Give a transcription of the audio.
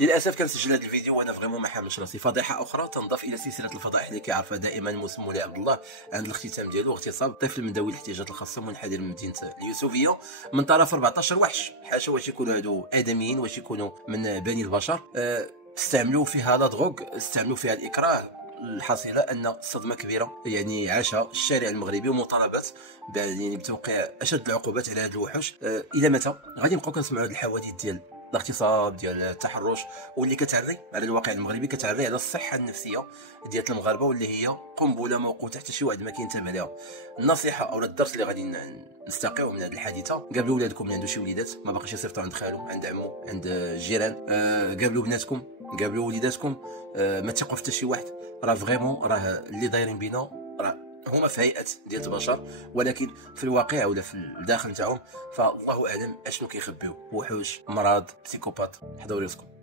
للاسف كنسجل هذا الفيديو وانا فريمون ما حاملش راسي. فضيحه اخرى تنضاف الى سلسله الفضائح اللي كيعرفها دائما موسم مولاي عبد الله عند الاختتام ديالو، اغتصاب طفل من ذوي الاحتياجات الخاصه منحدر من مدينه اليوسفيه من طرف 14 وحش. حاشا واش يكونوا هادو ادميين، واش يكونوا من بني البشر. استعملوا فيها لا دروغ، استعملوا فيها الاكراه. الحاصله ان صدمه كبيره يعني عاشها الشارع المغربي، ومطالبات يعني بتوقيع اشد العقوبات على هاد الوحوش. الى متى غادي نبقاو كنسمعوا هاد الحوادث ديال الاغتصاب، ديال التحرش، واللي كتعري على الواقع المغربي، كتعري على الصحه النفسيه ديال المغاربه، واللي هي قنبله موقوته حتى شي واحد ما كينتبه لها. النصيحه او الدرس اللي غادي نستقيو من هذه الحادثه: قابلوا ولادكم اللي عنده شي وليدات ما باقيش يصيفطوا عند خالو، عند عمو، عند الجيران. قابلوا بناتكم، قابلوا وليداتكم. ما تثقوا في حتى شي واحد. راه فريمون راه اللي دايرين بينا راه هما في هيئه ديال البشر، ولكن في الواقع ولا في الداخل نتاعهم فالله اعلم اشنو كيخبيو. وحوش، امراض، بسيكوبات. حضروا راسكم.